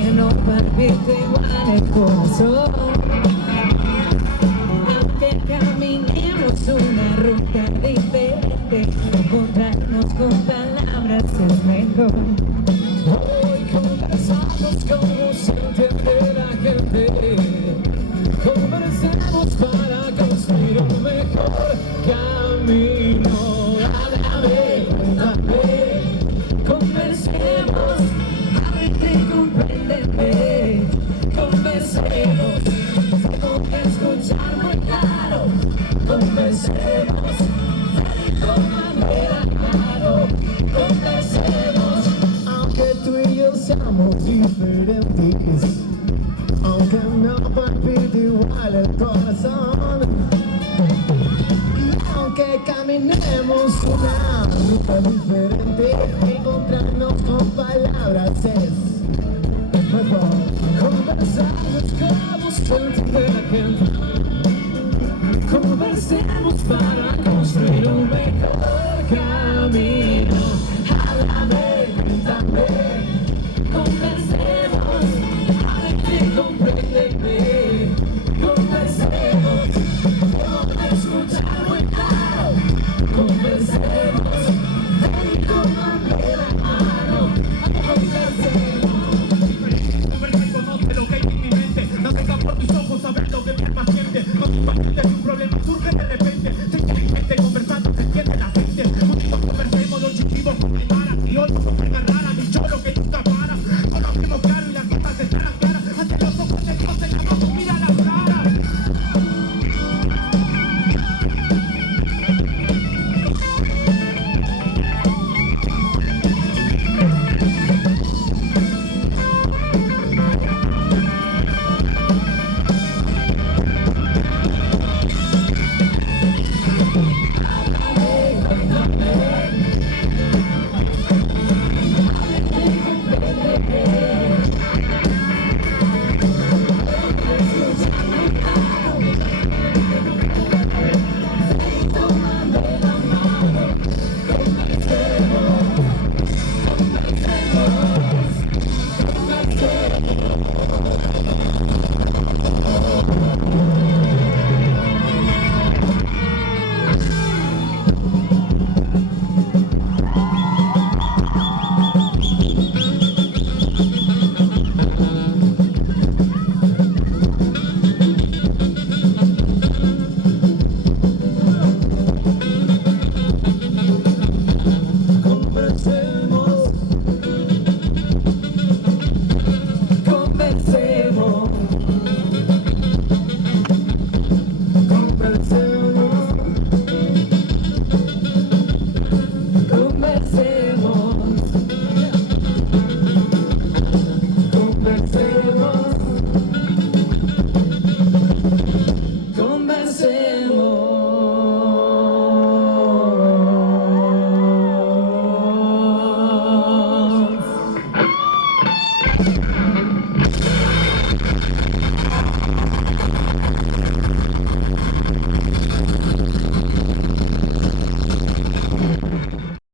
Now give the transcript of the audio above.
aunque no palpite igual el corazón, aunque caminemos una ruta diferente, encontrarnos con palabras es mejor. Hoy conversamos como se entiende la gente, conversemos para construir un mejor camino. Háblame, cuéntame, Conversemos, ábrete y compréndete. Conversemos, tengo que escuchar muy claro. Conversemos, de manera claro. Conversemos, aunque tú y yo seamos diferentes, aunque no palpite igual el corazón, y aunque caminemos una ruta diferente, encontrarnos con palabras es mejor. Conversamos como se entiende la gente, conversemos para